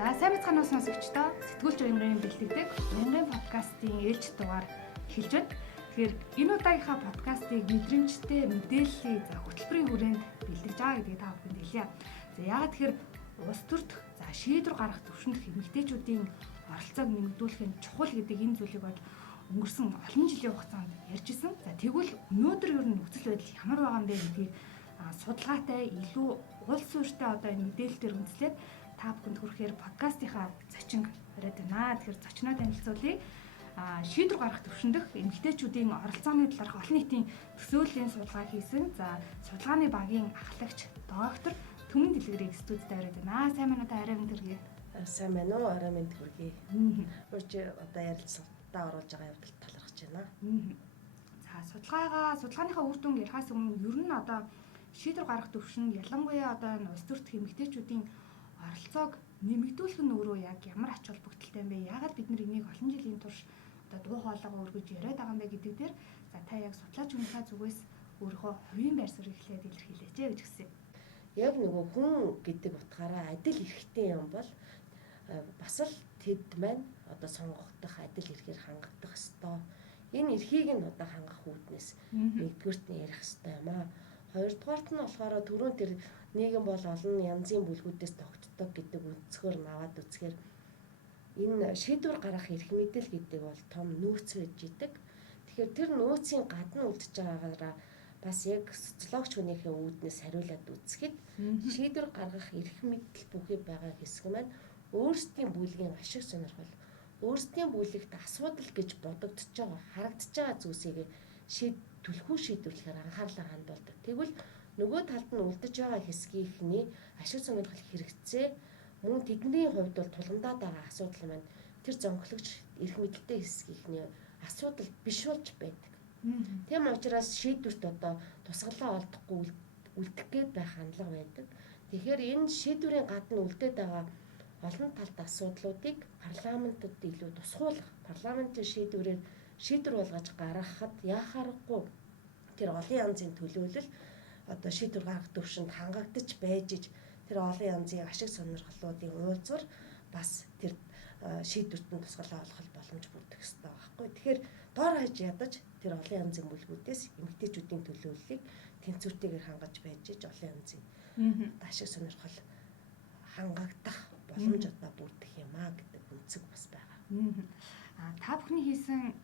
За сайн бацхан сонсогчдоо сэтгүүлч уянгын бэлтгэдэг уянгын подкастын ээлж дугаар эхэлж байна. Тэгэхээр энэ удаагийнхаа подкастыг мэдрэмжтэй мэдээллийн хөтөлбөрийн хүрээнд бэлтгэж байгаа гэдгийг та бүхэнд хэлье. За яагаад тэгэхээр улс төрт шийдвэр гаргах төвшөнд эмэгтэйчүүдийн оролцоог нэмэгдүүлэх нь чухал гэдэг энэ зүйлийг бол өнгөрсөн олон жилийн хугацаанд ярьжсэн. За тэгвэл өнөөдөр ер нь нөхцөл байдал ямар байгаа юм бэ гэдгийг судалгаатай илүү улс суурьтай одоо энэ мэдээлэлээр үндэслээд та бүхэнд хүрэхээр подкастынхаа зочин яриад байна. Тэгэхээр зочноо танилцуулъя. Шийдвэр гаргах төвшөндөх эмэгтэйчүүдийн оролцооны талаарх олон нийтийн төсөөллийн судалгаа хийсэн. За судалгааны багийн ахлагч доктор Түмэн Дэлгэрийг студид аваад байна. Сайн байна уу та арай мэд хүргэе. Сайн байна уу арай мэд хүргэе. Өөрч одоо ярилцлагатаа оруулж байгаа явдалд талархаж байна. За судалгааныхаа үр дүнг ярихаас өмнө ер нь одоо шийдвэр гаргах төвшөнд ялангуяа одоо энэ улс төрт эмэгтэйчүүдийн оролцоог нэмэгдүүлэх нь өөрөө яг ямар ач холбогдолтой юм бэ? Яагаад бид нар энийг олон жилийн турш одоо дуу хоолойгоо өргөж яриад байгаа юм бэ гэдэг дээр за та яг судлаач хүмүүсийн зүгээс өөрийнхөө хувийн байр суурийг эхлээд илэрхийлээч гэж гисэн. Яг нөгөө хүн гэдэг утгаараа адил эрхтэй юм бол бас л тэд маань одоо сонгогдох адил эрхээр хангагдах ёстой. Энэ эрхийг нь одоо хангах үүднээс нэгдүгüрт нь ярих ёстой юм аа. Хоёрдугаарт нь болохоор түрүүн тэр нийгэм бол олон янзын бүлгүүдээс тогтдог гэдэг үндсээр наваад үзэхээр энэ шийдвэр гаргах эрх мэдэл гэдэг бол том нөөц байж идэг. Тэгэхээр тэр нөөцийн гадна үлдэж байгаагаараа бас яг социологч хүнийхээ үүднээс хариулаад үзэхэд шийдвэр гаргах эрх мэдэл бүхий байгаа хэсэг маань өөрсдийн бүлгийн ашиг сонирхол, өөрсдийн бүлэгт асуудал гэж бодогдож байгаа, харагдаж байгаа зүйлсийг түлхүү шийдвэрлэхээр анхаарлаа хандуулдаг. Тэгвэл нөгөө талд нь үлдэж байгаа хэсгийнхний ашиг сонирхол хэрэгцээ мөн тэдний хувьд бол тулгамдаад байгаа асуудал маань тэр зонхлогч эрх мэдэлтэй хэсгийнхний асуудал биш болж байдаг. Тийм учраас шийдвэрт одоо тусгалаа олдохгүй үлдэх гээд байх хандлага байдаг. Тэгэхээр энэ шийдвэрийн гадна үлдээд байгаа олон талт асуудлуудыг парламентод илүү тусгуулах, парламентын шийдвэр болгож гаргахад яхаарахгүй тэр олон янзын төлөөлөл одоо шийдвэр гаргах төвшөнд хангагдаж байж тэр олон янзын ашиг сонирхлуудын уулзвар бас тэр шийдвэрт нь тусгалаа олох боломж бүрдэх ёстой байхгүй. Тэгэхээр дор хаяж ядаж тэр олон янзын бүлгүүдээс эмэгтэйчүүдийн төлөөллийг тэнцвэртэйгээр хангаж байж олон янзын ашиг сонирхол хангагдах боломж одоо бүрдэх юм а гэдэг үнцэг бас байгаа. Та бүхний хийсэн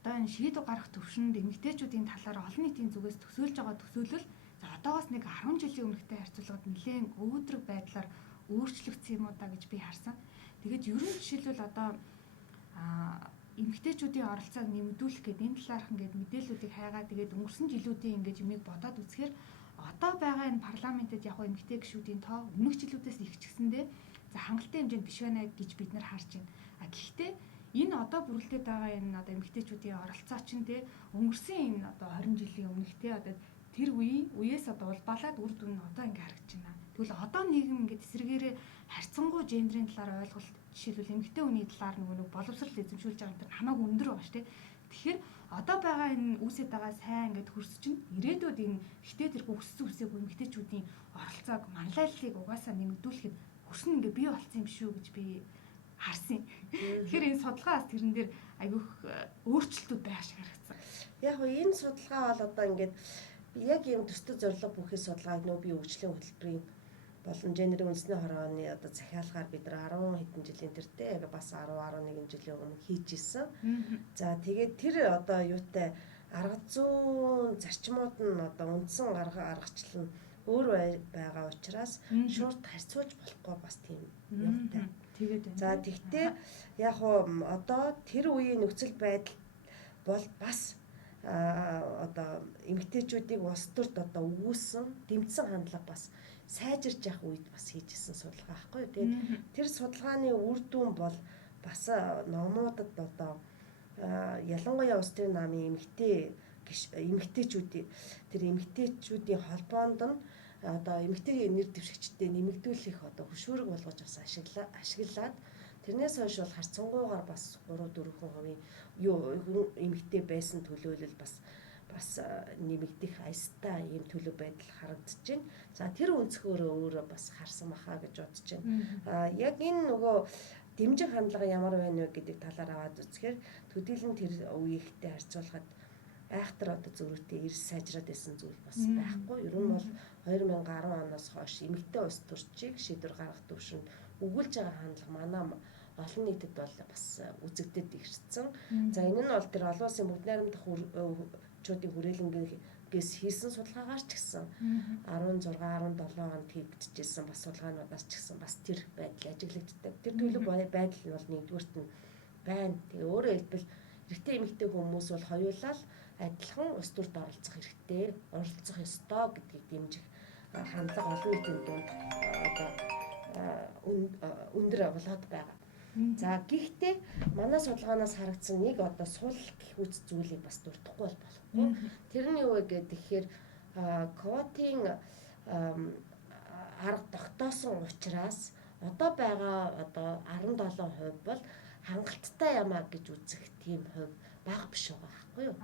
одоо энэ шийдвэр гаргах төвшөнд эмэгтэйчүүдийн талаар олон нийтийн зүгээс төсөөлж байгаа төсөөлөл за одоогоос нэг 10 жилийн өмнөхтэй харьцуулахад нэлээд өвдрөг байдлаар өөрчлөгдсөн юм уу да гэж би харсан. Тэгээд ерөн жишээлбэл одоо эмэгтэйчүүдийн оролцоог нэмэгдүүлэх гэдэг энэ талаарх ингээд мэдээллүүдийг хайгаа тэгээд өнгөрсөн жилүүдийн ингээд юмыг бодоод үзэхээр одоо байгаа энэ парламентэд яг эмэгтэй гишүүдийн тоо өмнөх жилүүдээс их ч гэсэндээ за хангалттай хэмжээнд биш байна гэж бид нар харж байна. Гэхдээ энэ одоо бүрэлдээд байгаа энэ одоо эмэгтэйчүүдийн оролцоо чинь те өнгөрсөн энэ одоо 20 жилийн өмнөх те одоо тэр үеэс одоо улбалаад үр дүн нь одоо ингээ харагдаж байна. Тэгвэл одоо нийгэм ингээ эсрэгээрээ харьцангуй гендрийн талаар ойлголт жишээлбэл эмэгтэй хүний талаар нэг боловсрал эзэмшүүлж байгаа юм хамаагүй өндөр байгаа шүү дээ. Тэгэхээр одоо байгаа энэ үүсэт байгаа сайн ингээд хөрс чинь ирээдүйд энэ ихтэй тэрхүү өссөн үсээгүй эмэгтэйчүүдийн оролцоог манлайллыг угаасаа нэмэгдүүлэхэд хөрсөн ингээ бий болсон юм шүү гэж би харсан. Тэгэхээр энэ судалгаас тэрэн дээр айгүйх өөрчлөлтүүд байх шиг харагдсан. Яг энэ судалгаа бол одоо ингээд яг юм төстэй зорилго бүхий судалгааг нөө бие хөгжлийн хөтөлбөрийн болон гендерийн үндэсний хорооны одоо захиалгаар бид нар 10 хэдэн жилийн тэртээ яг бас 10-11 жилийн өмнө хийж исэн. За тэгээд тэр одоо юутай арга зүйн зарчмууд нь одоо үндсэн аргачлал нь өөр байгаа учраас шууд харьцуулж болохгүй бас тийм юмтай. За тэгтээ яг одоо тэр үеийн нөхцөл байдал бол бас одоо эмэгтэйчүүдийг улс төрд одоо өгүүлсэн дэмжсэн хандлага бас сайжирч явах үед бас хийжсэн судалгаа байхгүй. Тэгээд тэр судалгааны үр дүн бол бас номуудад одоо ялангуяа улс төрийн намын эмэгтэйчүүдийн холбоонд нь одоо эмэгтэй нэр дэвшигчдээ нэмэгдүүлэх одоо хөшүүрэг болгож бас ашиглаад тэрнээс хойш бол харьцангуйгаар бас 3-4% эмэгтэй байсан төлөөлөл бас бас нэмэгдэх аястай ийм төлөв байдал харагдаж байна. За тэр өнцгөөрөө өөрөө бас харсан бахаа гэж бодож байна. Яг энэ нөгөө дэмжих хандлага ямар байна вэ гэдэг талаар аваад үзэхээр төдийлөн тэр үеийнхтэй харьцуулахад айхтар одоо зөрүүтэй эрс сайжраад байсан зүйл бас байхгүй. Ер нь бол 2010 оноос хойш эмэгтэй улс төрчийг шийдвэр гаргах төвшөнд өгүүлж байгаа хандлага манай олон нийтэд бол бас үзэгдэж ирсэн. За энэ нь бол тэр олон улсын бүгд найрамдах чуудын хүрээлэнгээс хийсэн судалгаагаар ч гэсэн 16 17 онд хийгдчихсэн бас судалгаануудаас ч гэсэн бас тэр байдал ажиглагддаг. Тэр төлөв байдал нь бол нэгдүгüрт нь байна. Тэгээ өөрөөр хэлбэл эрэгтэй эмэгтэй хүмүүс бол хоёулаа адилхан улс төрд оролцох хэрэгтэй, оролцох ёстой гэдгийг дэмжих хандлага олон нийтийн дунд одоо өндөр болоод байгаа. За гэхдээ манай судалгаанаас харагдсан нэг одоо сул гэх үз зүйлийг бас дурдахгүй бол болохгүй. Тэр нь юу вэ гэхээр квотын арга тогтоосон учраас одоо байгаа одоо 17% бол хангалттай ямаа гэж үзэх тийм хувь бага биш байгаа байхгүй юу.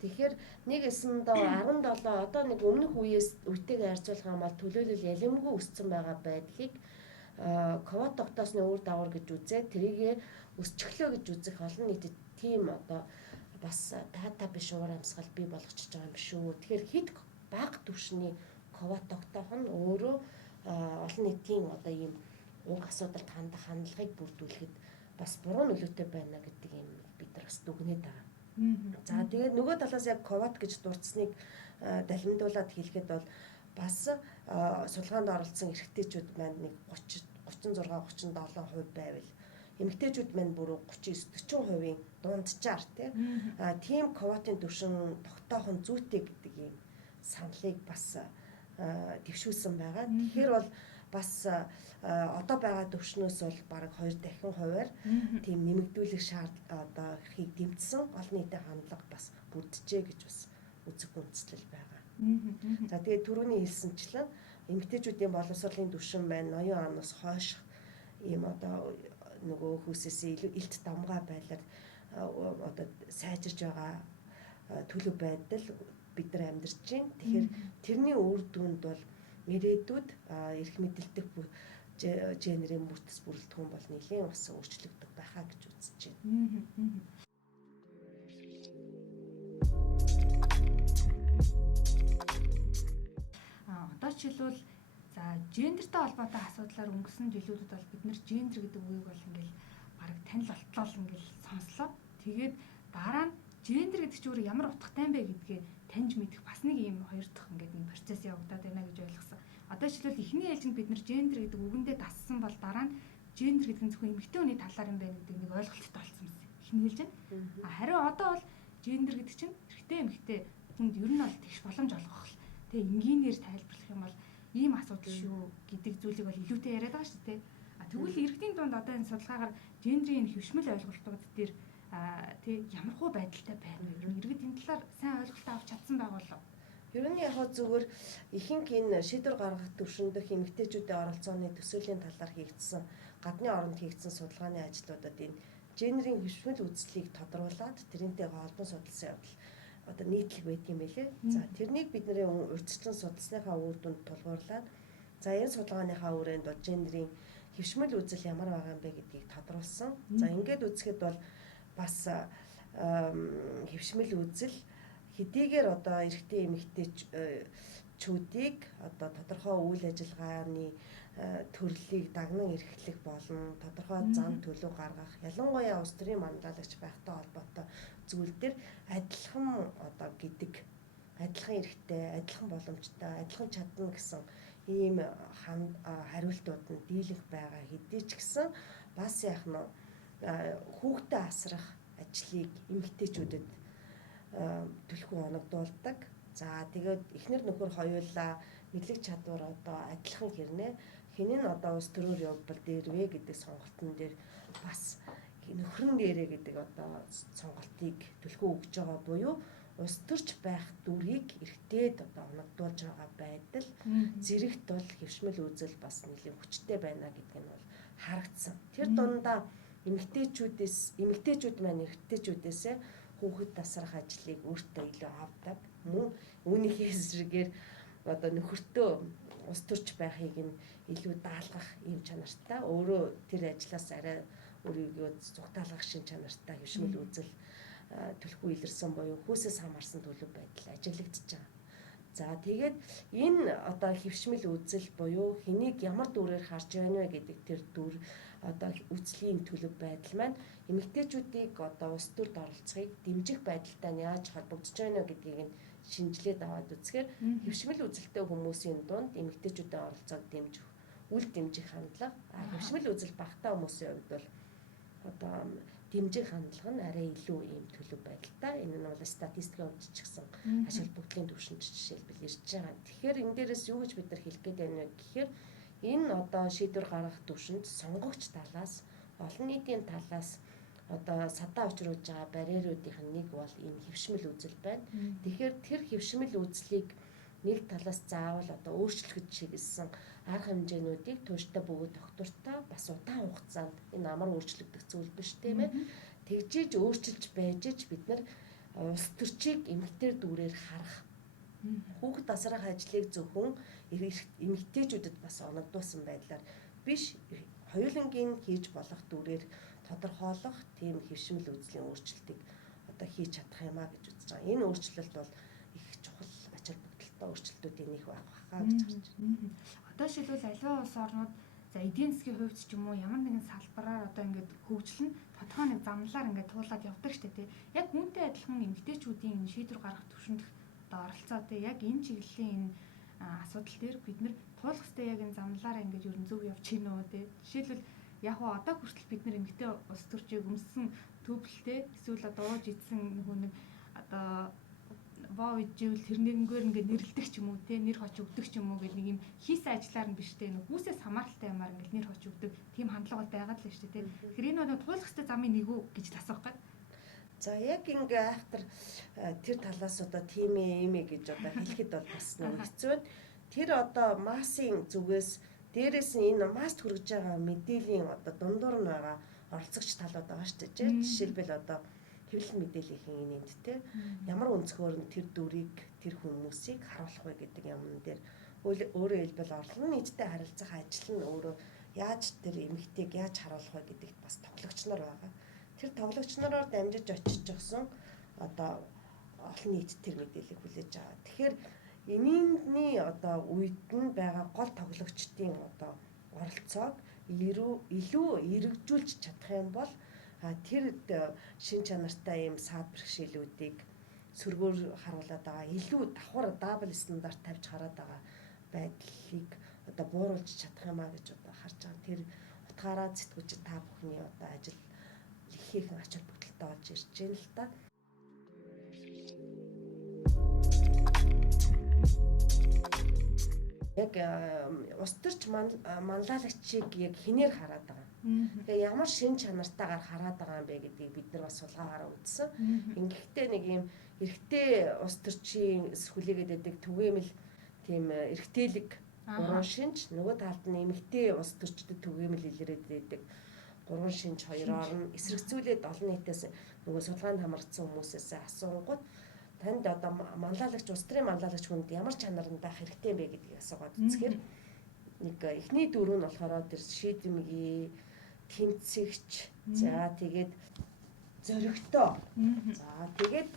Тэгэхээр нэг эсэндээ 17 одоо нэг өмнөх үетэйгээ харьцуулах юм бол төлөөлөл ялимгүй өссөн байгаа байдлыг квот тогтоосны үр дагавар гэж үзээд тэрийгэ өсчихлөө гэж үзэх олон нийтэд тийм одоо бас дата биш уур амьсгал бий болгочихж байгаа юм шүү. Тэгэхээр хэд бага түвшний квот тогтоох нь өөрөө олон нийтийн одоо ийм уг асуудалд хандах хандлагыг бүрдүүлэхэд бас буруу нөлөөтэй байна гэдэг юм бид нар бас дүгнээд байгаа. За тэгээд нөгөө талаас яг квот гэж дурдсныг далимдуулаад хэлэхэд бол бас судалгаанд оролцсон эрэгтэйчүүд маань нэг 36-37% байвал эмэгтэйчүүд маань бүр 39-40%-ийн дунджаар тийм квотын түвшин тогтоох нь зүйтэй гэдэг ийм саналыг бас дэвшүүлсэн байгаа. Тэгэхээр бол бас одоо байгаа төвшнөөс бол бараг 2 дахин хувиар тийм нэмэгдүүлэх одоо хийг дэмжсэн олон нийтийн хандлага бас бүрджээ гэж бас үзэг үндэслэл байгаа. За тэгээд түрүүний хэлсэнчлэн эмэгтэйчүүдийн боловсролын түвшин байна. Ноён оноос хойш ийм одоо нөгөө хүйсээс илт дамгаа байлаар одоо сайжирж байгаа төлөв байдал бид нар амьдарч байна. Тэгэхээр тэрний үр дүнд бол ирээдүйд эрх мэдэлдэх генерийн бүрдэс бүрэлдэхүүн бол нэлээд бас өөрчлөгдөх байхаа гэж үзэж байна. Одоо жишээлбэл за гендертэй холбоотой асуудлаар өнгөрсөн жилүүдэд бол бид нэр гендер гэдэг үгийг бол ингээл бараг танил болтлол ингээл сонслоо. Тэгээд дараа нь гендер гэдэг чинь өөр ямар утгатай юм бэ гэдгээ таньж мэдэх бас нэг юм хоёр дахь ингээд нэг процесс явагдаад байна гэж ойлгосон. Одоо жишээлбэл эхний ээлжинд бид нэр гендер гэдэг үгэндээ дассан бол дараа нь гендер гэдэг нь зөвхөн эмэгтэй хүний талаар юм байна гэдэг нэг ойлголттой болсон юм. Эхний ээлжинд. Харин одоо бол гендер гэдэг чинь эрэгтэй эмэгтэй хүнд ер нь бол тэгш боломж олгох. Тэгээ энгийнээр тайлбарлах юм бол ийм асуудал шүү гэдэг зүйлийг бол илүүтэй яриад байгаа шүү дээ. Тэгвэл иргэдийн дунд одоо энэ судалгаагаар гендрийн хөвшмөл ойлголтууд дээр тэг ямархуу байдалтай байна вэ? Иргэд энэ талаар сайн ойлголт авч чадсан байгаа болов? Ер нь яг зүгээр ихэнх энэ шийдвэр гаргах төвшөндөх эмэгтэйчүүдийн оролцооны төсөөлийн талаар хийгдсэн гадны оронд хийгдсэн судалгааны ажлуудад энэ гендрийн хөвшмөл үзлийг тодруулаад тэрнтэй холбон судалсан явдал одоо нийтлэг байт юм байлээ. За тэрнийг бидний урьдчилан судалсныхаа үр дүнд тулгуурлаад за энэ судалгааныхаа хүрээнд бол гендрийн хөвшмөл үзэл ямар байгаа юм бэ гэдгийг тодруулсан. За ингээд үзэхэд бол бас хөвшмөл үзэл хэдийгээр одоо эрэгтэй эмэгтэйчүүдийг одоо тодорхой үйл ажиллагааны төрлийг дагнан эрхлэх болон тодорхой зам төлөв гаргах ялангуяа улс төрийн манлайлагч байхтай холбоотой зүйл дээр адилхан одоо гэдэг адилхан эрхтэй, адилхан боломжтой, адилхан чадна гэсэн ийм хариултууд нь дийлэнх байгаа хэдий ч гэсэн бас яг нь хүүхдээ асрах ажлыг эмэгтэйчүүдэд түлхүү оногдуулдаг. За тэгээд эхнэр нөхөр хоёулаа мэдлэг чадвар одоо адилхан хэрнээ хинэн одоо улс төрөөр явбал дээрвэ гэдэг сонголтын дээр бас нөхрөн дээрээ гэдэг одоо сонголтыг түлхүү өгж байгаа буюу улс төрч байх дүрийг эргтээд одоо оногдуулж байгаа байдал зэрэгт бол хөвшмөл үзэл бас нэлийн хүчтэй байна гэдг нь бол харагдсан. Тэр дундаа эмэгтэйчүүд маань эрэгтэйчүүдээс хүүхэд тасрах ажлыг өөртөө илүү авдаг. мөн үүнийхээ эсрэгээр одоо нөхөртөө ус төрч байхыг нь илүү даалгах ийм чанартай өөрөө тэр ажлаас арай өөрийгөө зүгтаалгах шин чанартай хөвшмөл үзэл түлхүү илэрсэн буюу хүүсээс хамаарсан төлөв байдал ажиглагдчихж байгаа. За тэгээд энэ одоо хөвшмөл үзэл буюу хэнийг ямар дүрээр харж байна вэ гэдэг тэр дүр одоо үзлийн төлөв байдал маань эмэгтэйчүүдийг одоо ус төрд оролцохыг дэмжих байдалтай нь яаж холбогдож байна гэдгийг нь шинжилээд аваад үзэхээр хөвшмөл үзэлтэй хүмүүсийн дунд эмэгтэйчүүдийн оролцоог дэмжих, үл дэмжих хандлага, хөвшмөл үзэл багтаа хүмүүсийн хувьд бол одоо дэмжих хандлага нь арай илүү ийм төлөв байдалтай. Энэ нь бол статистикийн хувьд ч гэсэн аж холбогдлын түвшинд жишээлбэл ирж байгаа. Тэгэхээр энэ дээрээс юу гэж бид нар хэлэх гээд байна вэ гэхээр энэ одоо шийдвэр гаргах түвшинд сонгогч талаас, олон нийтийн талаас одоо садаа учруулж байгаа барьеруудынх нь нэг бол энэ хөвшмөл үзэл байна. Тэгэхээр тэр хөвшмөл үзлийг нэг талаас заавал одоо өөрчлөхөд чиглэсэн арга хэмжээнүүдийг тууштай бөгөөд тогтвортой бас удаан хугацаанд энэ амар өөрчлөгдөх зүйл биш тийм ээ. Тэгжиж өөрчилж байж бид нар ус төрчийг эмэгтэй дүрээр харах. Хүүхэд тасрах ажлыг зөвхөн эмэгтэйчүүдэд бас оногдуулсан байдлаар биш хоёулангийн хийж болох дүрээр тодорхойлох тийм хөвшмөл үзлийн өөрчлөлтийг одоо хийж чадах юм а гэж үзэж байгаа. Энэ өөрчлөлт бол их чухал ач холбогдолтой өөрчлөлтүүдийн нэг байх хаа гэж харж байна. Одоо шилбэл аливаа улс орнууд за эдийн засгийн хувьд ч юм уу ямар нэгэн салбараар одоо ингээд хөгжил нь тодорхой нэг замналаар ингээд туулаад явдаг штэ тий. Яг үүнтэй адилхан эмэгтэйчүүдийн энэ шийдвэр гаргах түвшинд одоо оролцоо тий. Яг энэ чиглэлийн энэ асуудал дээр бид нэр туулах хэвээр яг энэ замналаараа ингээд ер нь зөв явж гин үү тий. Жишээлбэл яг одоо хүртэл бид нэр эмэгтэй ус төрчийг өмссөн төвлөлтэй эсвэл одоо ууж идсэн нэг одоо воо ижил тэрнэрнгээр ингээд нэрлдэг ч юм уу те нэр хоч өгдөг ч юм уу гэх нэг юм хийсэн ажлаар нь биш те нэг хүүсээс хамааралтай юмар ингээд нэр хоч өгдөг тийм хандлага бол байгаад л шүү дээ те. Тэгэхээр энэ бол туулах хэвээр замын нэг үү гэж асуух гээд. За яг ингээ айхтар тэр талаас одоо тийм ээ гэж одоо хэлэхэд бол бас нэг хэцүү байна. Тэр одоо массын зүгээс дээрээс нь энэ масс хүргэж байгаа мэдээллийн одоо дундуур нь байгаа оролцогч талууд байгаа шүү дээ. Жишээлбэл одоо хэвлэл мэдээллийн энэнд те ямар өнцгөр нь тэр дүрийг тэр хүмүүсийг харуулах вэ гэдэг юмн дээр өөрөөр хэлбэл орлон нийттэй харилцах ажил нь өөрөө яаж тэр эмэгтэйг яаж харуулах вэ гэдэгт бас тоглогч нар байгаа. Тэр тоглогч нараар дамжиж очиж гсэн одоо олон нийт тэр мэдээллийг хүлээж аваа. Тэгэхээр энийний одоо үед нь байгаа гол тоглогчдын одоо оролцоог илүү эргэжүүлж чадах юм бол тэр шин чанартай юм саад бэрхшээлүүдийг сөргөөр харуулад байгаа илүү давхар дабл стандарт тавьж хараад байгаа байдлыг одоо бууруулж чадах юм а гэж одоо харж байгаа. Тэр утгаараа зэтгүүлж та бүхний одоо ажил их ач холбогдолтой болж ирж байна л та. Яг ус төрч манлайлагчийг яг хинээр хараад байгаа. Тэгээ ямар шин чанартайгаар хараад байгаа юм бэ гэдгийг бид нар бас сулгаагаараа үзсэн. Ингэхдээ нэг юм эрэгтэй ус төрчийн хүлээгээд байдаг түгээмэл тийм эрэгтэйлэг гурван шинж нөгөө талд нь эмэгтэй ус төрчдөд түгээмэл илрээд байдаг гурван шинж хоёроор нь эсрэгцүүлээд олон нийтээс нөгөө судалгаанд хамрагдсан хүмүүсээс асуунгууд танд одоо манлайлагч улс төрийн манлайлагч хүнд ямар чанар нь байх хэрэгтэй бэ гэдгийг асуугаад үзэхээр нэг эхний дөрөв нь болохоор тэр шийдэмгий тэмцэгч за тэгээд зоригтой за тэгээд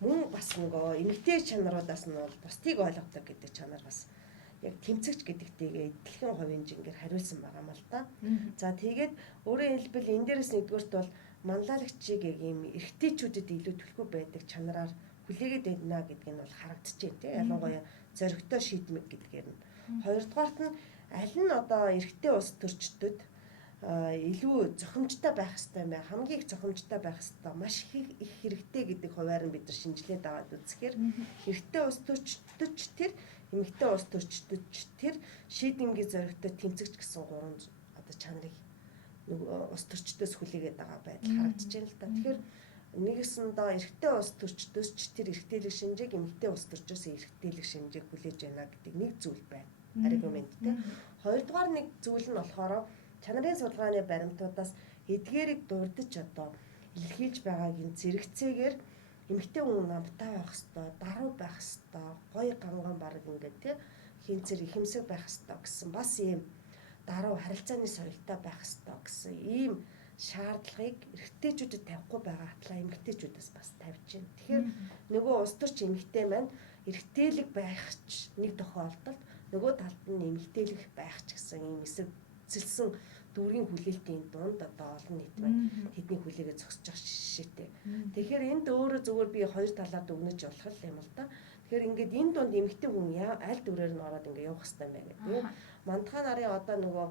мөн бас нөгөө эмэгтэй чанаруудаас нь бол бусдыг ойлгодог гэдэг чанар бас яг тэмцэгч гэдэгтэйгээ эдгээр хувийн жингээр хариулсан байгаа мэл та. За тэгээд өөрөөр хэлбэл энэ дээрээс нэгдүгээрт бол манлайлагчийг яг юм эрэгтэйчүүдэд илүү төлхөө байдаг чанараар хүлээгээд байна гэдг нь бол харагдчихээн тийм ялангуяа зоригтой шийдмэг гэдгээр нь. Хоёрдугаарт нь аль нь одоо эрэгтэй улс төрчдөд илүү зохимжтой байх хэрэгтэй юм бэ? Хамгийн их зохимжтой байх хэрэгтэй маш их хэрэгтэй гэдэг хуваар нь бид нар шинжилээд аваад үзэхээр эрэгтэй улс төрчдөд тэр эмэгтэй улс төрчдөд тэр шийдэмгий зоригтой тэмцэгч гэсэн гурван одоо чанарыг улс төрчдөөс хүлээгээд байгаа байдал харагдаж байна л да. Тэгэхээр нэгэсэндээ эрэгтэй улс төрчдөөс ч тэр эрэгтэйлэг шинжээг эмэгтэй улс төрчөөс эрэгтэйлэг шинжээг хүлээж байна гэдэг нэг зүйл байна. Аргумент тийм. Хоёрдугаар нэг зүйл нь болохоор чанарын судалгааны баримтуудаас эдгээрийг дурдж одоо илэрхийлж байгаагийн зэрэгцээгээр эмэгтэй хүн амттай байх хэвээр, даруй байх хэвээр, гоё гамган бараг ингээд тий хинцэр ихэмсэг байх хэвээр гэсэн бас ийм даруй харилцааны соёлтой байх хэвээр гэсэн ийм шаардлагыг эрэгтэйчүүдэд тавихгүй байгаа хатлаа эмэгтэйчүүдээс бас тавьж байна. Тэгэхээр нөгөө улс төрч эмэгтэй маань эрэгтэйлэг байх ч нэг тохиолдолд нөгөө талд нь эмэгтэйлэг байх ч гэсэн ийм эсэргцэлсэн дүүргийн хүлээлтийн дунд одоо олон нийт маань тэдний хүлээгээ зогсож байгаа жишээтэй. Тэгэхээр энд өөрөө зүгээр би хоёр талаар дүгнэж болох юм л да. Тэгэхээр ингээд энэ дунд эмэгтэй хүн аль дүрээр нь ороод ингээд явах хэрэгтэй юм байна гэдэг. Мандахаа нарын одоо нөгөө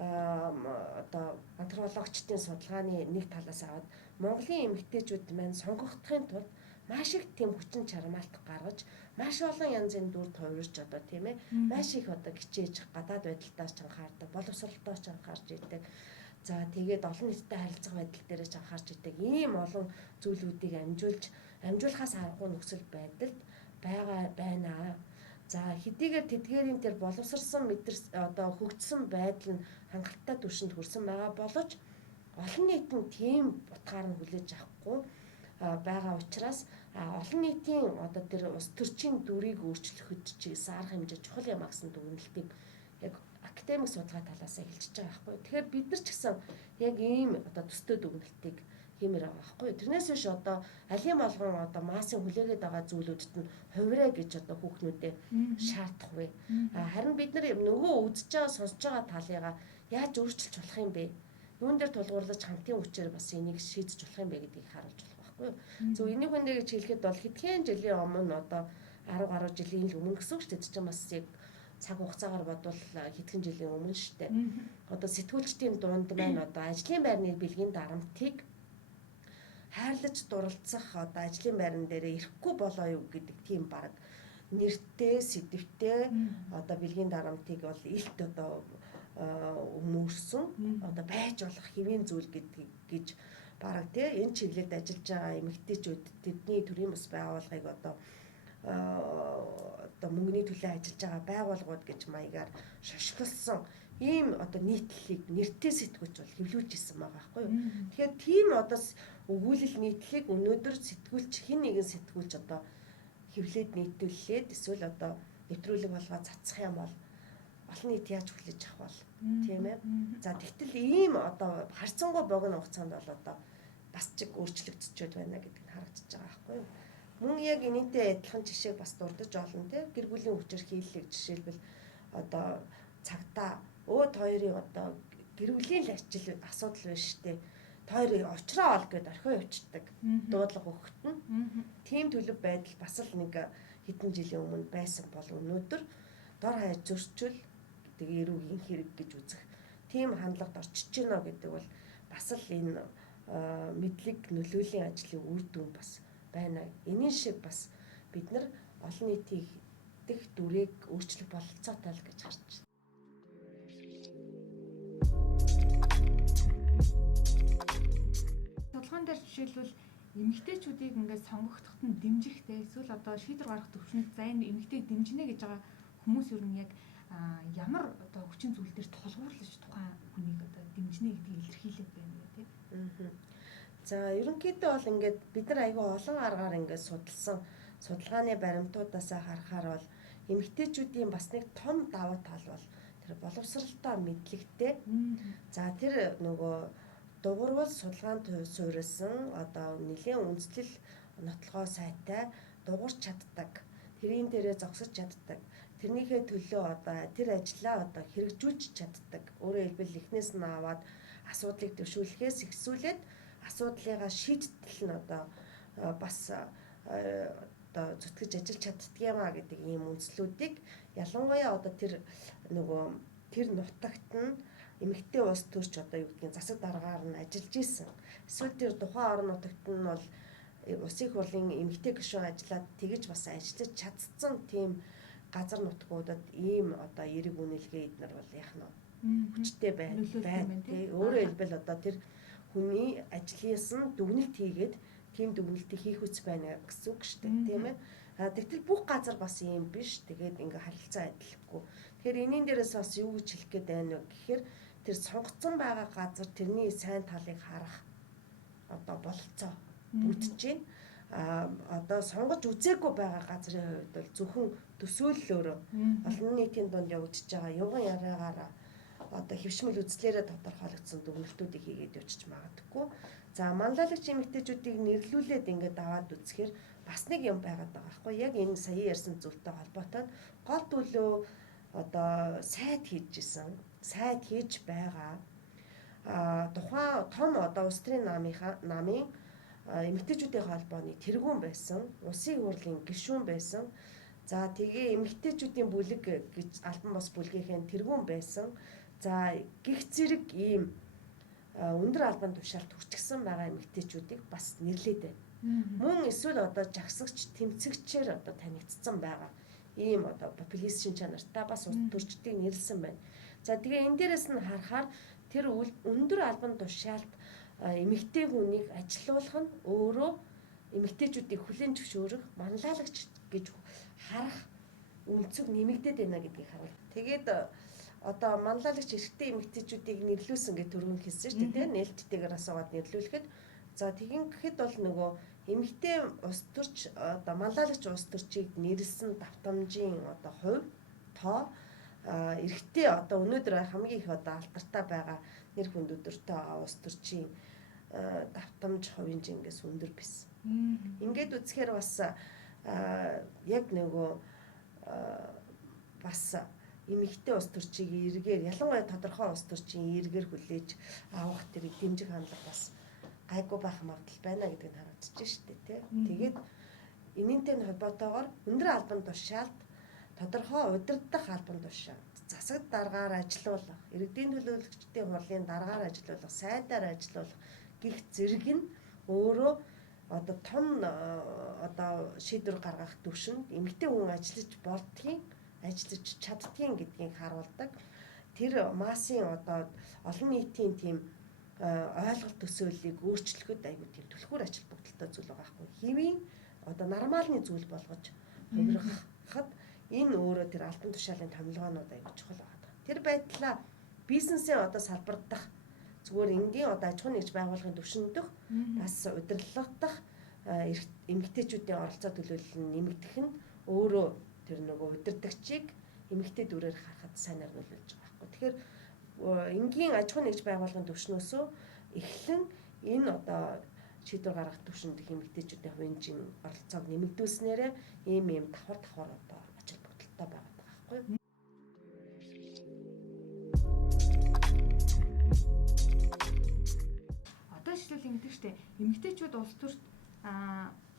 одоо антропологчдын судалгааны нэг талаас аваад Монголын эмэгтэйчүүд маань сонгогдохын тулд маш их тийм хүчин чармаалт гаргаж маш олон янзын дүр тойрож одоо тийм ээ маш их одоо хичээж гадаад байдалтаас ч анхаардаг, боловсролтоос ч анхаарч идэг. За тэгээд олон нийтэд харилцах байдал дээрээ ч анхаарч идэг. Ийм олон зүйлүүдийг амжуулахаас аргагүй нөхцөл байдалд байна. За хэдийгээр тэдгээрийн тэр боловсрсан одоо хөгжсөн байдал нь хангалттай түвшинд хүрсэн байгаа боловч олон нийт нь тийм утгаар нь хүлээж авахгүй байгаа учраас олон нийтийн одоо тэр улс төрчийн дүрийг өөрчлөхөд чигээс арга хэмжээ чухал юм гэсэн дүгнэлтийг яг академик судалгаа талаас нь хэлчихэж байгаа байхгүй. Тэгэхээр бид нар ч гэсэн яг ийм одоо төстэй дүгнэлтийг хиймээр байгаа байхгүй. Тэрнээс биш одоо алим болгон одоо массын хүлээгээд байгаа зүйлүүдэд нь хувираа гэж одоо хүүхнүүдэд шаардах вэ. Харин бид нар нөгөө үзэж байгаа сонсож байгаа талыгаа яаж өөрчилж болох юм бэ? Юун дээр тулгуурлаж хамтын хүчээр бас энийг шийдэж болох юм бэ гэдгийг харуулж болох байхгүй юу? Зөв энийг хүндээ гэж хэлэхэд бол хэдхэн жилийн өмнө одоо 10 гаруй жилийн өмнө гэсэн үг шүү дээ. Чинь бас яг цаг хугацаагаар бодвол хэдхэн жилийн өмнө шүү дээ. Одоо сэтгүүлчдийн дунд маань одоо ажлын байрны бэлгийн дарамтыг хайрлаж дурлцах одоо ажлын байран дээрээ ирэхгүй болоо юу гэдэг тийм баг нэртэй сэдвтэй одоо бэлгийн дарамтыг бол илт одоо өмөрсөн одоо байж болох хэвийн зүйл гэдэг гэж бараг тий энэ чиглэлд ажиллаж байгаа эмэгтэйчүүд тэдний төрийн бас байгууллагыг одоо мөнгөний төлөө ажиллаж байгаа байгууллагууд гэж маягаар шошгоолсон ийм одоо нийтлэлийг нэртэй сэтгүүлч бол хэвлүүлж исэн байгаа байхгүй юу. Тэгэхээр тийм одоо өгүүлэл нийтлэлийг өнөөдөр сэтгүүлч хэн нэгэн сэтгүүлч одоо хэвлээд нийтүүлээд эсвэл одоо нэвтрүүлэг болгоод цацах юм бол олон нийт яаж хүлээж авах бол тийм ээ. За тэгтэл ийм одоо харьцангуй богино хугацаанд бол одоо бас чиг өөрчлөгдөж байна гэдэг нь харагдаж байгаа байхгүй юу. Мөн яг энэтэй адилхан жишээг бас дурдж олно тийм гэр бүлийн хүчээр хийлэг жишээлбэл одоо цагтаа өөд хоёрын одоо гэр бүлийн ажил асуудал байна шүү дээ. Хоёрын очроо ол гэдээ орхио явчихдаг. Дуудлага өгөхт нь. Тийм төлөв байдал бас л нэг хэдэн жилийн өмнө байсан бол өнөөдөр дор хаяж зөрчил тэгээ эрүүгийн хэрэг гэж үзэх тийм хандлагад орчиж байна гэдэг бол бас л энэ мэдлэг нөлөөлийн ажлын үр дүн бас байна. Энийн шиг бас бид нар олон нийтийн дэх дүрийг өөрчлөх бололцоотой л гэж харж байна. Судалгаан дээр жишээлбэл эмэгтэйчүүдийг ингээд сонгогдоход нь дэмжихтэй эсвэл одоо шийдвэр гаргах төвшөнд за энэ эмэгтэйг дэмжинэ гэж байгаа хүмүүс юу нэг яг ямар одоо хүчин зүйл дээр тулгуурлаж тухайн хүнийг одоо дэмжинэ гэдгийг илэрхийлээд байна гэх тийм. За ерөнхийдөө бол ингээд бид нар айгүй олон аргаар ингээд судалсан судалгааны баримтуудаас харахаар бол эмэгтэйчүүдийн бас нэг том давуу тал бол тэр боловсралтай мэдлэгтэй. За тэр нөгөө дугуйрвал судалгаанд суурилсан одоо нэлийн үндэслэл нотлогоо сайтай дугуйрч чаддаг. Тэрийн дээрээ зогсож чаддаг. Тэрнийхээ төлөө одоо тэр ажлаа одоо хэрэгжүүлж чаддаг. Өөрөөр хэлбэл эхнээс нь аваад асуудлыг төвшүүлэхээс ихсүүлээд асуудлыгаа шийдтэл нь одоо бас одоо зүтгэж ажиллаж чаддаг юмаа гэдэг ийм үндслүүдийг ялангуяа одоо тэр нөгөө тэр нутагт нь эмэгтэй улс төрч одоо юу гэдгийг засаг даргаар нь ажиллаж исэн. Эсвэл тэр тухайн орон нутагт нь бол улсын их хурлын эмэгтэй гишүүн ажиллаад тэгж бас ажиллаж чадсан тийм газар нутгуудад ийм одоо эерэг үнэлгээ эднэр бол яах нь хүчтэй байна. Өөрөөр хэлбэл одоо тэр хүний ажлынс нь дүгнэлт хийгээд тийм дүгнэлтийг хийх үс байна гэсэн үг шүү дээ, тийм ээ. Тэгтэл бүх газар бас ийм биш. Тэгээд ингээ харилцаа адилхгүй. Тэгэхээр энийн дээрээс бас юу гэж хэлэх гээд байна вэ гэхээр тэр сонгогдсон байгаа газар тэрний сайн талыг харах одоо бололцоо бүтэж байна. одоо сонгож үзээгүй байгаа газрын хувьд бол зөвхөн төсөөллөөрөө олон нийтийн дунд явагдаж байгаа юган яриагаараа одоо хэвшмэл үзлээрээ тодорхойлогдсон дүгнэлтүүдийг хийгээд явчих магадгүй. За манлайлагч эмэгтэйчүүдийг нэрлүүлээд ингээд аваад үзэхээр бас нэг юм байгаад байгаа байхгүй яг энэ сая ярьсан зүйлтэй холбоотой гол төлөө одоо сайд хийж байгаа тухайн том одоо улс төрийн намын эмэгтэйчүүдийн холбооны тэргүүн байсан, улсын хурлын гишүүн байсан. За тэгээ эмэгтэйчүүдийн бүлэг гэж албан бос бүлгийнхээ тэргүүн байсан. За гих зэрэг ийм өндөр албан тушаалд хүрчихсэн байгаа эмэгтэйчүүдийг бас нэрлээд байна. Мөн эсвэл одоо жагсагч, тэмцэгчээр одоо танигдсан байгаа ийм одоо популист шин чанартай бас улс төрчдийг нэрлсэн байна. За тэгээ энэ дээрээс нь харахаар тэр өндөр албан тушаалд эмэгтэй хүнийг ажилуулах нь өөрөө эмэгтэйчүүдийг хүлээн зөвшөөрөх манлайлагч гэж харах өнцөг нэмэгдээд байна гэдгийг харуул. Тэгээд одоо манлайлагч эрэгтэй эмэгтэйчүүдийг нэрлүүлсэн гэж түрүүн хэлсэн шүү дээ, тийм нээлттэйгээр асуугаад нэрлүүлэхэд за тэгин гэхэд бол нөгөө эмэгтэй улс төрч одоо манлайлагч улс төрчийг нэрлсэн давтамжийн одоо хувь тоо эрэгтэй одоо өнөөдөр хамгийн их одоо алдартай байгаа нэр хүнд өдөртэй улс төрчийн давтамж хувийн жингээс өндөр байсан. Ингээд үзэхээр бас яг нөгөө бас эмэгтэй улс төрчийг эргээр ялангуяа тодорхой улс төрчийн эргээр хүлээж авах тэр дэмжих хандлага бас гайгүй байх магадлал байна гэдгийг харагдаж штэ тий. Тэгээд энэнтэй холбоотойгоор өндөр албан тушаалд тодорхой удирдах албан тушаалд засаг даргаар ажилуулах, иргэдийн төлөөлөгчдийн хурлын даргаар ажилуулах, сайдаар ажилуулах гих зэрэг нь өөрөө одоо том одоо шийдвэр гаргах төвшөнд эмэгтэй хүн ажиллаж болдгийг, ажиллаж чаддгийг гэдгийг харуулдаг. Тэр массын одоо олон нийтийн тийм ойлголт төсөөллийг өөрчлөхөд аюу тийм түлхүүр ачаал бүгдэлтэй зүйл байгаа байхгүй. Хэвийн одоо нормалны зүйл болгож хувиргахад энэ өөрөө тэр албан тушаалын томилгоонууд аюу чухал байгаа. Тэр байдлаа бизнесийн одоо салбардах зүгээр энгийн одоо аж ахуйн нэгж байгууллагын түвшиндх бас удирдлагдах эмэгтэйчүүдийн оролцоо төлөвлөл нь нэмэгдэх нь өөрөө тэр нөгөө удирдагчийг эмэгтэй дүрээр харахад сайнаар нөлөөлж байгаа байхгүй. Тэгэхээр энгийн аж ахуйн нэгж байгууллагын түвшнөөсөө эхлэн энэ одоо шийдвэр гаргах түвшинд эмэгтэйчүүдийн хувийн оролцоог нэмэгдүүлснээрээ ийм давхар одоо ачаал бүгдэлтэй байгаа байхгүй. Одоо жишээл ингэдэг штэ эмэгтэйчүүд улс төрт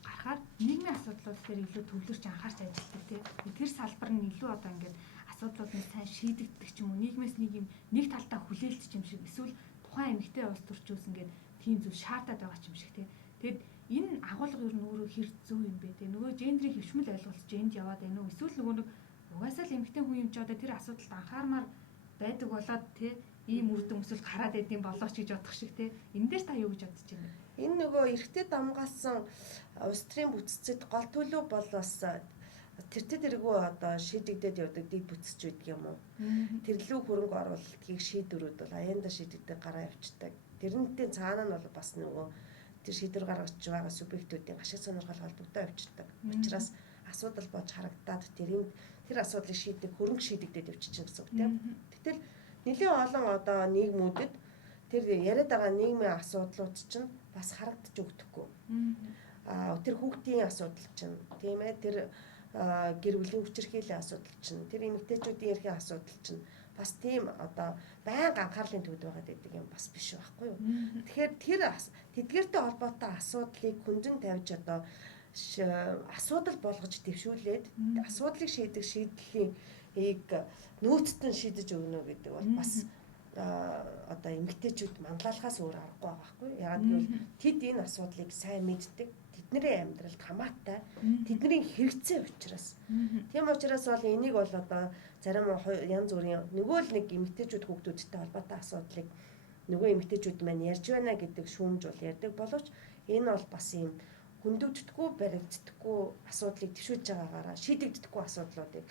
гарахаар нийгмийн асуудлууд дээр илүү төвлөрч анхаарч ажилладаг тийм. Тэр салбар нь илүү одоо ингээд асуудлуудыг сайн шийдэгдэх ч юм уу нийгмээс нэг талдаа хүлээлтч юм шиг эсвэл тухайн эмэгтэй улс төрчөөс ингээд тийм зүйл шаардаад байгаа юм шиг тийм. Тэгэд энэ агуулга юу нөөрөө хэр зөв юм бэ тийм. Нөгөө гендрийн хөвшмөл ойлголт энд яваад байна уу? Эсвэл нөгөө нэг угаасаа л эмэгтэй хүн юм ч одоо тэр асуудалд анхаармаар байдаг болоод тийм ийм үр дүн эсвэл гараад идэм болооч гэж бодох шиг тийм. Энэ дээр та юу гэж бодож байна? Энэ нөгөө эрэгтэй дамгаалсан улс төрийн бүтцэд гол төлөв бол бас тэрэгөө одоо шийдэгдээд явдаг дэд бүтцч байдаг юм уу? Тэрлүү хөрөнгө оруулалтыг шийдвэрүүд бол аяанда шийдэгдэх гараа явцдаг. Тэрнтэй цаана нь бол бас нөгөө тэр шийдвэр гаргаж байгаа субъектүүдийн ашиг сонирхол холбогдоо явцдаг. Учираас асуудал болж харагдаад тэр асуудлыг шийдэх хөрөнгө шийдэгдээд явчихна гэсэн үг тийм. Гэтэл нэлээд олон одоо нийгмүүдэд тэр яриад байгаа нийгмийн асуудлууд чинь бас харагдаж өгдөхгүй. Тэр хүүхдийн асуудал чинь тийм ээ тэр гэр бүлийн хүчирхийллийн асуудал чинь тэр эмэгтэйчүүдийн эрхийн асуудал чинь бас тийм одоо байнга анхаарлын төвд байгаад байдаг юм бас биш байхгүй юу. Тэгэхээр тэр тэдгээртэй холбоотой асуудлыг хүндэн тавьж одоо асуудал болгож дэвшүүлээд асуудлыг шийдэх шийдлийг нөөцтөн шийдэж өгнө гэдэг бол бас одоо эмэгтэйчүүд манлайлахаас өөр аргагүй байгаа байхгүй. Яагаад гэвэл тэд энэ асуудлыг сайн мэддэг. Тэдний амьдралд хамаатай, тэдний хэрэгцээ учраас. Тийм учраас бол энийг бол одоо зарим янз бүрийн нөгөө л нэг эмэгтэйчүүд хүүхдүүдтэй холбоотой асуудлыг нөгөө эмэгтэйчүүд маань ярьж байна гэдэг шүүмж бол ярьдаг боловч энэ бол бас юм хүндэгддэггүй, баригддаггүй асуудлыг төвшүүлж байгаагаараа шийдэгддэггүй асуудлуудыг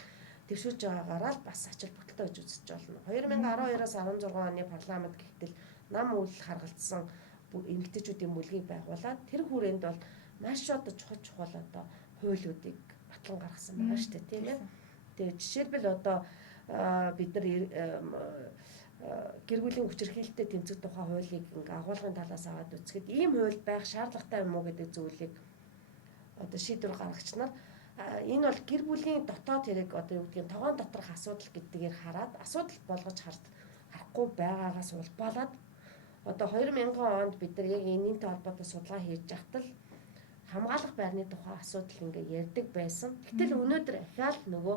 төвшүүлж байгаагаараа л бас ачаал бүтэлтэй гэж үзэж болно. 2012-аас 16 оны парламент гэхтэл нам үйл харгалзсан эмэгтэйчүүдийн бүлгийг байгуулад тэр хүрээнд бол маш одоо чухал одоо хуулиудыг батлан гаргасан байгаа шүү дээ, тийм ээ. Тэгээ жишээлбэл одоо бид нар гэр бүлийн хүчирхийлэлтэд тэмцэх тухай хуулийг ингээ агуулгын талаас аваад үзэхэд ийм хууль байх шаардлагатай юм уу гэдэг зүйлийг одоо шийдвэр гаргагч нар энэ бол гэр бүлийн дотоод хэрэг одоо юу гэдгийг тогоон доторх асуудал гэдгээр хараад асуудал болгож харахгүй байгаагаас улбалаад одоо 2000 онд бид нар яг энэнтэй холбоотой судалгаа хийж байхад л хамгаалах байрны тухай асуудал ингээ ярьдаг байсан. Гэтэл өнөөдөр ахаал нөгөө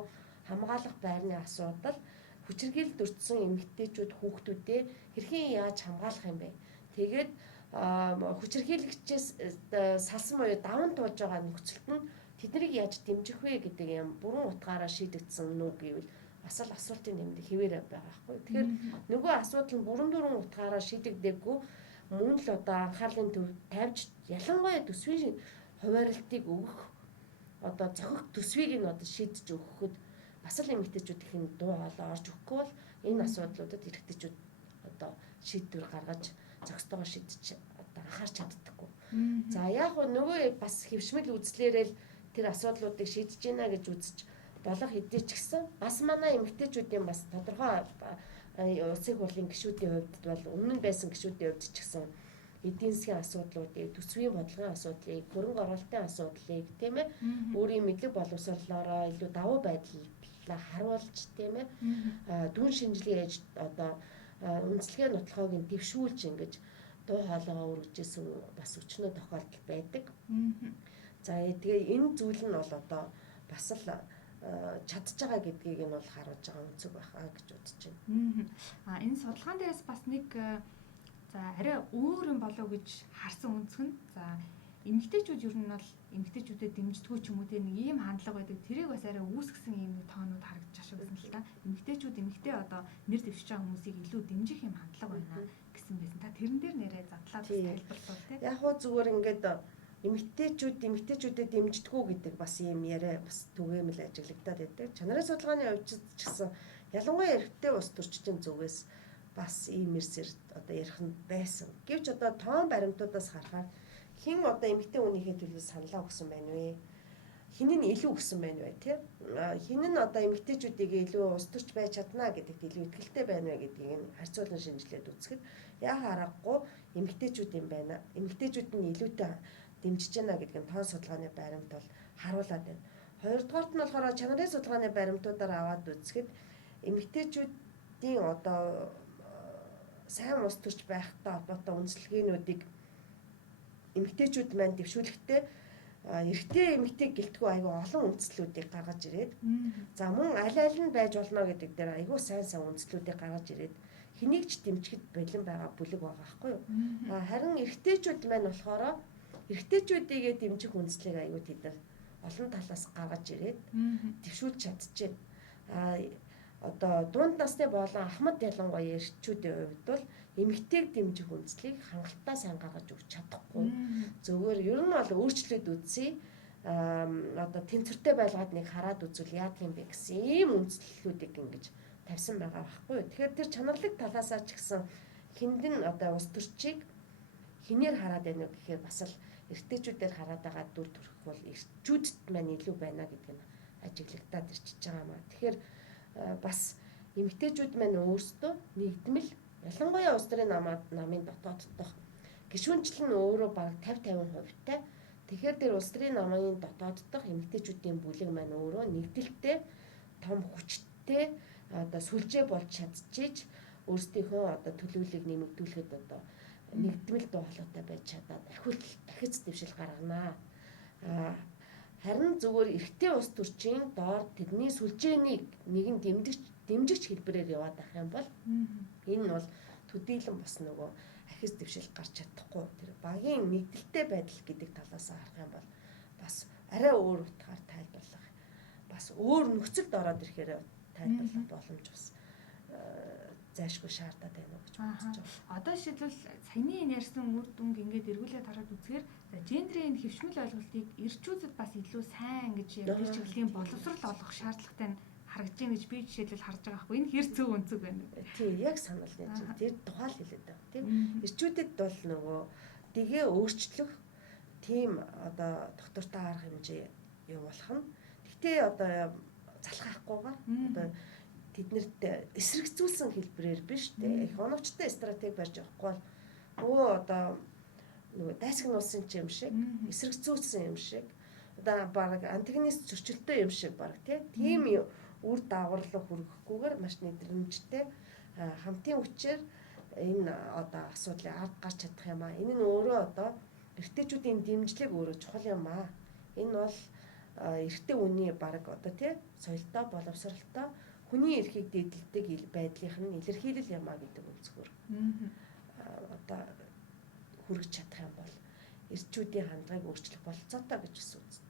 хамгаалах байрны асуудал хүчирхийлэлд өртсөн эмэгтэйчүүд хүүхдүүдээ хэрхэн яаж хамгаалах юм бэ? Тэгээд хүчирхийлэгчээс салсан буюу даван туулж байгаа нөхцөлд нь тэднийг яаж дэмжих вэ гэдэг юм бүрэн утгаараа шийдэгдсэн нүг гэвэл бас л асуултын нэмэлт хэвээр байгаа байхгүй. Тэгэхээр нөгөө асуудал нь бүрэн дүрэн утгаараа шийдэгдээгүй мөн л одоо анхаарлын төв тавьж ялангуяа төсвийн хуваарлтыг өгөх одоо зохих төсвийг нь одоо шийдэж өгөхөд бас л эмэгтэйчүүд их дуу хоолой орж өгөхгүй бол энэ асуудлуудад эрэгтэйчүүд одоо шийдвэр гаргаж зохистойгоо шийдэж одоо анхаарч чаддаггүй. За яг нөгөө бас хэвшмэл үзлээрэл тэр асуудлуудыг шийдэж гинэ гэж үзэж болох хэдий ч гэсэн бас манай эмэгтэйчүүдийн бас тодорхой улсын хурлын гишүүдийн хувьд бол өмнө нь байсан гишүүдийн хувьд ч гэсэн эдийн засгийн асуудлуудыг, төсвийн бодлогын асуудлыг, хөрөнгө оруулалтын асуудлыг тийм ээ өөрийн мэдлэг боловсролоороо илүү давуу байдлаа харуулж тийм ээ дүн шинжилгээ ээж одоо үндэслэгээ нотолгоог нь дэвшүүлж ингэж дуу хоолойгоо өргөжсэн бас өчнөө тохиолдол байдаг. За тэгээ энэ зүйл нь бол одоо бас л чадж байгаа гэдгийг нь бол харуулж байгаа үнцэг байхаа гэж бодож байна. Энэ судалгаан дээрээс бас нэг за арай өөр юм болов гэж харсан үнцэг нь за эмэгтэйчүүд ер нь бол эмэгтэйчүүдэд дэмждэггүй ч юм уу те нэг ийм хандлага байдаг. Тэрийг бас арай үүсгэсэн ийм тоонууд харагдаж байгаа юм л та. Эмэгтэйчүүд эмэгтэй одоо нэр дэвшиж байгаа хүмүүсийг илүү дэмжих юм хандлага байна гэсэн байсан. Та тэрэн дээр нэрээ задлаад тайлбарлав те. Яг хоо зүгээр ингээд эмэгтэйчүүдэд дэмждэггүй гэдэг бас ийм яриа бас түгээмэл ажиглагдаад байдаг. Чанарын судалгааны хувьд ч гэсэн ялангуяа эрэгтэй ус төрчдийн зүгээс бас ийм эрсээр одоо ярих нь байсан. Гэвч одоо тоон баримтуудаас харахаар хин одоо эмэгтэй хүнийхээ төлөө саналаа өгсөн байна вэ? Хин нь илүү өгсөн байна вэ, тийм? Хин нь одоо эмэгтэйчүүдийг илүү ус төрч байж чадна гэдэгт илүү итгэлтэй байна вэ гэдгийг нь харьцуулан шинжилээд үзэхэд яа харахгүй эмэгтэйчүүд юм байна. Эмэгтэйчүүд нь илүүтэй дэмжиж байна гэдэг нь тоон судалгааны баримт бол харуулад байна. Хоёрдугаарт нь болохоор чанарын судалгааны баримтуудаар аваад үзэхэд эмэгтэйчүүдийн одоо сайн ус төрч байхтай холбоотой үндэслэгээнүүдийг эмэгтэйчүүд маань дэвшүүлэхдээ эрэгтэй эмэгтэй гэлтгүй аюу олон үндэслэлүүдийг гаргаж ирээд за мөн аль аль нь байж болно гэдэг дээр аюу сайн үндэслэлүүдийг гаргаж ирээд хэнийг ч дэмжихэд бэлэн байгаа бүлэг байгаа байхгүй юу. Харин эрэгтэйчүүд маань болохоор эрэгтэйчүүдийгээ дэмжих үндэслэлийг аюу тэд нар олон талаас гаргаж ирээд дэвшүүлж чадчихэв. Одоо дунд насны болон ахмад ялангуяа эрчүүдийн хувьд бол эмэгтэйг дэмжих үндэслэлийг хангалттай сайн гаргаж өгч чадахгүй. Зөвхөн ер нь бол өөрчлөлт үзье. Одоо тэнцвэртэй байлгаад нэг хараад үзвэл яадаг юм бэ гэсэн ийм үндэслэлүүдийг ингэж тавьсан байгаа байхгүй юу. Тэгэхээр тэр чанарлаг талаасаа ч гэсэн хиндэн одоо ус төрчийг хинээр хараад байна уу гэхээр бас л эрэгтэйчүүдээр хараад байгаа дүр төрх бол эрчүүдэд маань илүү байна гэдэг нь ажиглагдаад ирчихэж байгаа маа. Тэгэхээр бас эмэгтэйчүүд маань өөрсдөө нэгдмэл ялангуяа улс төрийн намын дотоод дох гишүүнчлэл нь өөрөө бараг 50-50%тай. Тэгэхээр тэр улс төрийн намын дотоод дох эмэгтэйчүүдийн бүлэг маань өөрөө нэгдэлтэй том хүчтэй одоо сүлжээ болж чадчихж өөрсдийнхөө одоо төлөвлөлийг нэмэгдүүлэхэд одоо нэгдмэл дуу хоолойтой байж чадаад ахиц дэвшил гарганаа. Харин зүгээр эрэгтэй ус төрчийн доор тэдний сүлжээнийг нэгэн дэмжигч хэлбэрээр яваад байх юм бол энэ бол төдийлөн бас нөгөө ахиц дэвшил гарч чадахгүй. Тэр багийн нэгдэлтэй байдал гэдэг талаас харах юм бол бас арай өөр утгаар тайлбарлах. Бас өөр нөхцөлд ороод ирэхээр тайлбарлах боломж бас зайлшгүй шаардаад байна гэж бодож байна. Одоо жишээлбэл саяны ярьсан үр дүнг ингээд эргүүлээд хараад үзэхээр за гендрийн хэвшмэл ойлголтыг эрчүүдэд бас илүү сайн гэж ярьж чиглэлийн боловсрол олгох шаардлагатай нь харагдаж байна гэж би жишээлбэл харж байгаа хгүй. Энэ хэр зөв үнцэг байна вэ? Тийм, яг санал нэг чинь тэр тухайл хэлээд байгаа тийм. Эрчүүдэд бол нөгөө дэгээ өөрчлөх тийм одоо доктортой арга хэмжээ явуулах нь. Гэхдээ одоо залах авахгүйгээр одоо тэднэрт эсрэгцүүлсэн хэлбэрээр биш те их оновчтой стратеги барьж явахгүй бол өө одоо нөгөө дайсагн улсын юм шиг эсрэгцүүлсэн юм шиг одоо баг антагонист зөрчилтэй юм шиг баг тийм үр дагавар хүргэхгүйгээр маш нэдрэмжтэй хамтын хүчээр энэ одоо асуудлыг ард гарч чадах юм аа. Энэ нь өөрөө одоо эрэгтэйчүүдийн дэмжлэг өөрөө чухал юм аа. Энэ бол эрэгтэй хүний баг одоо соёлтой боловсралтай хүний эрхийг дэдэлдэг байдлынх нь илэрхийлэл юм аа гэдэг үзгээр. Одоо хүргэж чадах юм бол эрчүүдийн хандлагыг өөрчлөх болцоотой гэж үздэг.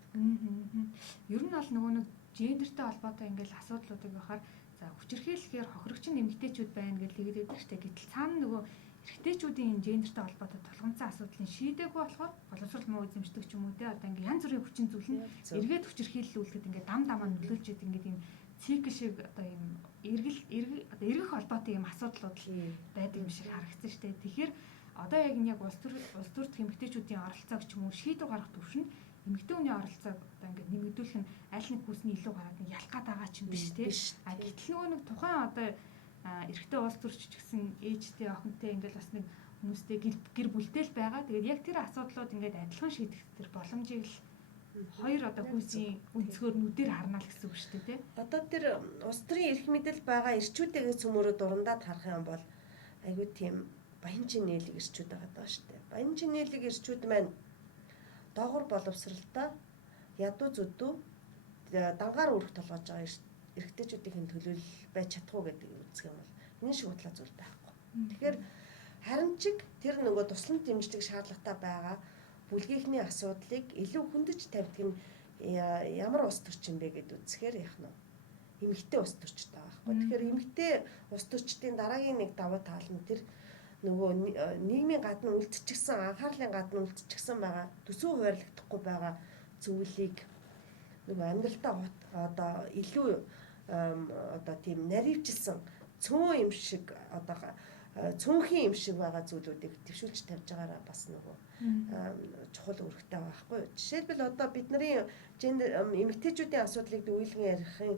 Ер нь бол нөгөө нэг гендертэй холбоотой ингээл асуудлуудыг байхаар за хүчирхийлэхээр хохирогч эмэгтэйчүүд байна гэж хэлээд байдаг шүү дээ. Гэтэл цаана нөгөө эрэгтэйчүүдийн гендертэй холбоотой тулгамдсан асуудлыг шийдээгүй болохоор боловсрол муу эзэмшдэг ч юм уу те одоо ингээл янз бүрийн хүчин зүйл нь эргээд хүчирхийлүүлэхэд ингээд дам дамаа нөлөөлж идэг ингээд юм цикл шиг одоо юм эргэх холбоотой юм асуудлууд байдаг юм шиг харагдсан шүү дээ. Тэгэхээр одоо яг улс төрийн эмэгтэйчүүдийн оролцоог ч юм уу шийдвэр гаргах төвшөнд эмэгтэй хүний оролцоог одоо ингээд нэмэгдүүлэх нь аль нэг хүсний илүү гараад нэг ялах гээд байгаа ч юм биш тий. Гэтэл нөгөө нэг тухайн одоо эрэгтэй улс төрч ч гэсэн ээжтэй охинтой ингээд бас нэг хүмүүстэй гэр бүлтэй л байгаа. Тэгээд яг тэр асуудлууд ингээд адилхан шийдэх тэр боломжийг л хоёр одоо хүүсийн өнцгөр нүдээр харна л гэсэн үг шүү дээ тий. Одоо тэр улс төрийн эрх мэдэл байгаа эрчүүдээс цөмөрөө дурандаад харах юм бол айгүй тийм баян чинэлэг эрчүүд байгаа даа шүү дээ. Баян чинэлэг эрчүүд маань доогор боловсралтай ядуу зүдүү дангаар өрөх толгойж байгаа эрэгтэйчүүдийн төлөөлөл байж чадахгүй гэдэг үзэх юм бол энэ шиг бодлоо зүйл байхгүй. Тэгэхээр харин чиг тэр нөгөө туслан дэмжлэг шаардлагатай байгаа бүлгийнхний асуудлыг илүү хөндөж тавьдаг нь ямар ус төрчин бэ гэдээ үзэхээр яах нь эмэгтэй ус төрчтэй байгаа байхгүй. Тэгэхээр эмэгтэй ус төрчдийн дараагийн нэг давуу тал нь тэр нөгөө нийгмийн гадна үлдчихсэн анхаарлын гадна үлдчихсэн байгаа төсөө хуваарлагдахгүй байгаа зүйлийг нөгөө амьдралтаа одоо илүү одоо тийм наривчилсан цөөн юм шиг одоо цөөнхийн юм шиг байгаа зүйлүүдийг төвшүүлж тавьж байгаараа бас нөгөө чухал үүрэгтэй байгаа байхгүй юу. Жишээлбэл одоо бидний эмэгтэйчүүдийн асуудлыг дүүлгэн ярихын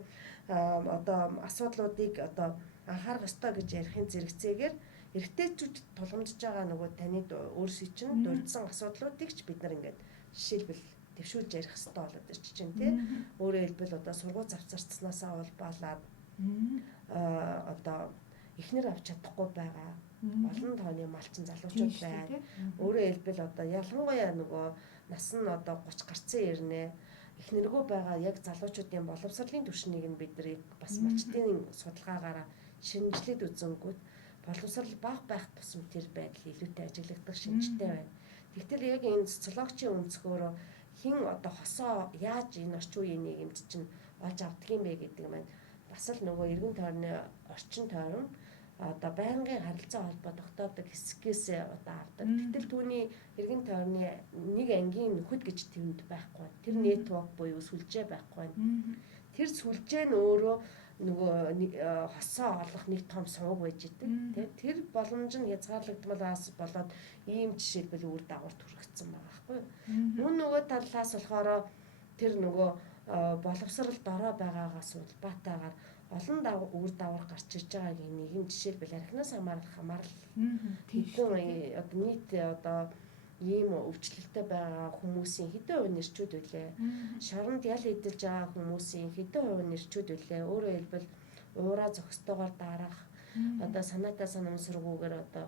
одоо асуудлуудыг одоо анхаарах ёстой гэж ярихын зэрэгцээгээр эрэгтэйчүүд тулгамдж байгаа нөгөө таны өөрсөй чинь дурдсан асуудлуудыг ч бид нар ингээд жишээлбэл төвшүүлж ярих хэрэгтэй болоод ирж чинь тий. Өөрөөр хэлбэл одоо сургууль завцарцснаасаа улбаалаад одоо эхнэр авч чадахгүй байгаа олон тооны малчин залуучууд байна. Өөрөөр хэлбэл одоо ялангуяа нөгөө нас нь одоо 30 гарцсан ирнэ. Эхнэргөө байгаа яг залуучуудын боловсролын түвшнийг нь бид нар бас малчтын судалгаагаараа шинжилээд үзэнгүүт боловсрал бага байх тусам тэр байдал илүүтэй ажиглагдах шинжтэй байна. Тэгтэл яг энэ социологийн өнцгөөрөө хин одоо хосоо яаж энэ орчин үеийн нийгэмд чинь олж авдаг юм бэ гэдэг маань бас л нөгөө эргэн тойрны орчин тойрон одоо байнгын харилцаа холбоо тогтоодог хэсгээс одоо авдаг. Тэгтэл түүний эргэн тойрны нэг ангийн нөхөд гэж тэнд байхгүй. Тэр нэтворк буюу сүлжээ байхгүй. Тэр сүлжээ нь өөрөө нөгөө хосоо олох нэг том сувг байж идэг. Тэр боломж нь хязгаарлагдмалаас болоод ийм жишээлбэл үр дагавар төрөгдсөн байгаа байхгүй. Мөн нөгөө талаас болохоор тэр нөгөө боловсрал дорой байгаагаас улбаатайгаар олон үр дагавар гарч ирж байгааг нэгэн жишээлбэл архинаас хамаарал хэдэн одоо нийт одоо ийм өвчлөлтөй байгаа хүмүүсийн хэдэн хувь нэрчүүд үлээ. Шоронд ял эдэлж байгаа хүмүүсийн хэдэн хувь нэрчүүд үлээ. Өөрөөр хэлбэл уураа зохистойгоор дарах одоо санаатай санамсаргүйгээр одоо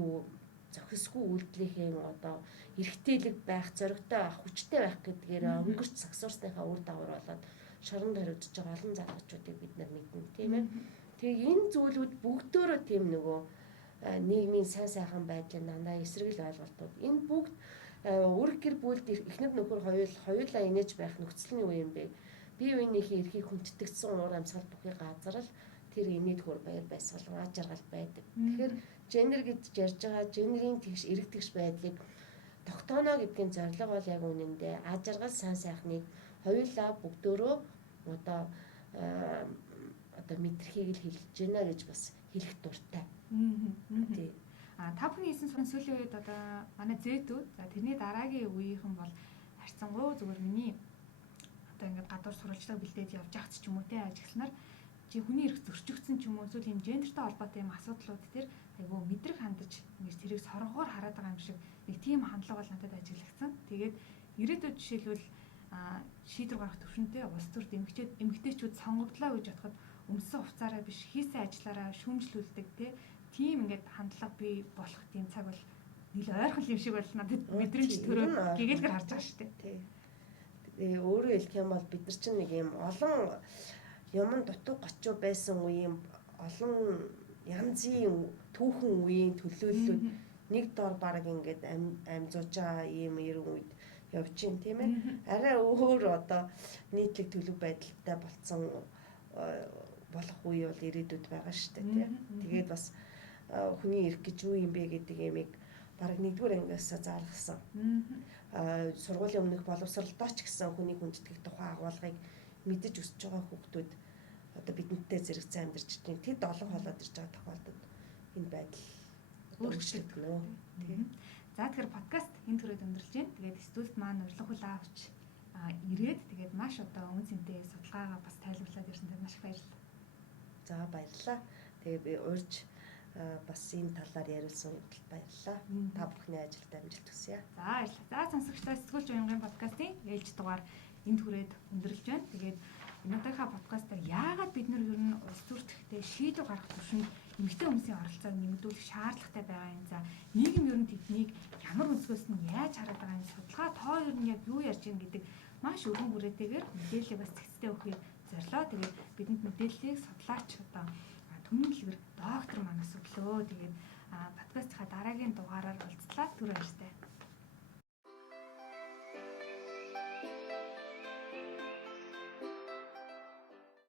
юу зохисгүй үйлдэлийн одоо эргэтэлэг байх, зоригтой байх, хүчтэй байх гэдгээр өнгөрч сагсуурсныхаа үр дагавар болоод шоронд хариуцж байгаа олон залуучуудыг бид нар мэднэ тийм ээ. Тэгээ энэ зүйлүүд бүгдөө тийм нөгөө нийгмийн сайн сайхан байдлын дандаа эсрэгэл ойлголтууд. Энэ бүгд үр гэр бүлд эхнэр нөхөр хоёулаа инээж байх нөхцөл нь юу юм бэ? Бие биенийхээ эрхийг хүндэтгдсэн уур амьсгал бүхий газар л тэр инээд хөр баяр баясгал аж аргал байдаг. Тэгэхээр гендер гэж ярьж байгаа гендерийн тэгш эрэг тэгш байдлыг тогтооно гэдгийн зорилго бол яг үнэндээ аж аргал сайн сайхныг хоёулаа бүгдөө одоо мэдрхийг л хэлж байна гэж бас хэлэх дуртай. Тий. Та бүхний хийсэн сургалтын сүүлийн үед одоо манай зээдүүд за тэрний дараагийн үеийнхэн бол харьцангуй зүгээр миний одоо ингээд гадуур сурвалжлага бэлдээд явж ахц ч юм уу те ажигласнаар чи хүний эрх зөрчигдсөн ч юм уу эсвэл юм гендертэй холбоотой юм асуудлууд төр айгүй мэдрэг хандаж ингэж тэрийг соргоор хараад байгаа юм шиг нэг тийм хандлага бол надад ажиглагдсан. Тэгээд ирээдүйд жишээлбэл шийдвэр гаргах төвшөнтэй улс төрд эмэгтэйчүүд сонгогдлоо гэж бодоход өмссөн хугацаараа биш хийсэн ажиллаараа шүүмжлүүлдэг тийм ингээд хандлага бий болох тийм цаг бол нийл ойрхон юм шиг бол надад мэдрэмж төрөө гэгээлгэр харж байгаа шүү дээ. Тэгээ өөрөө хэлэх юм бол бид нар чинь нэг юм олон юмн дутуу гочоо байсан үеийн олон янзын түүхэн үеийн төлөөллүүд нэг дор баг ингээд амжууж байгаа ийм ерөн үед явж гин тийм ээ. Арай өөр одоо нийтлэг төлөв байдалтай болцсон болох үе бол ирээдүйд байгаа шүү дээ тийм. Тэгээд бас хүний эрх гэж юу юм бэ гэдэг ямиг бараг нэгдүгээр ангиасаа заалгасан. Сургуулийн өмнөх боловсролдоо ч гэсэн хүний хүндэтгэх тухай агуулгыг мэдэж өсөж байгаа хүүхдүүд одоо бидэнтэй зэрэгцэн амьдарч байгаа. Тэд олон холоод ирж байгаа тохиолдолд энэ байдал өөрчлөгдөнө. За тэгэхээр подкаст энэ төрөйд өндөрлж байна. Тэгээд студид маань урилга хүл авч ирээд тэгээд маш одоо үн цэнтэй судалгаагаа бас тайлбарлаад ирсэн танд маш их баярлалаа. За баярлалаа. Тэгээд би урьж бас энэ талаар яриулсан удалд баярлалаа. Та бүхний ажилд амжилт хүсье. За баярлалаа. За сонсогчдоо Сэтгүүлч уянгын подкастын ээлж дугаар энэ түрээд өндөрлж байна. Тэгээд өнөөдрийнхөө подкастаар яагаад бид нар ер нь улс төртөхдөө шийдвэр гаргах төвшөнд эмэгтэй хүмүүсийн оролцоог нэмэгдүүлэх шаардлагатай байгаа юм. За нийгэм ер нь тэднийг ямар өнцгөөс нь яаж хараад байгаа юм судалгаа тоо ер нь яг юу ярьж байгаа гэдэг маш өргөн хүрээтэйгээр мэдээлэл бас зэгцтэй өгөхийг зорилоо. Тэгээд бидэнд мэдээллийг судлаач одоо Түмэн Дэлгэр доктор манаас өглөө. Тэгээд подкастынхаа дараагийн дугаараар уулзлаа. Түр баяртай.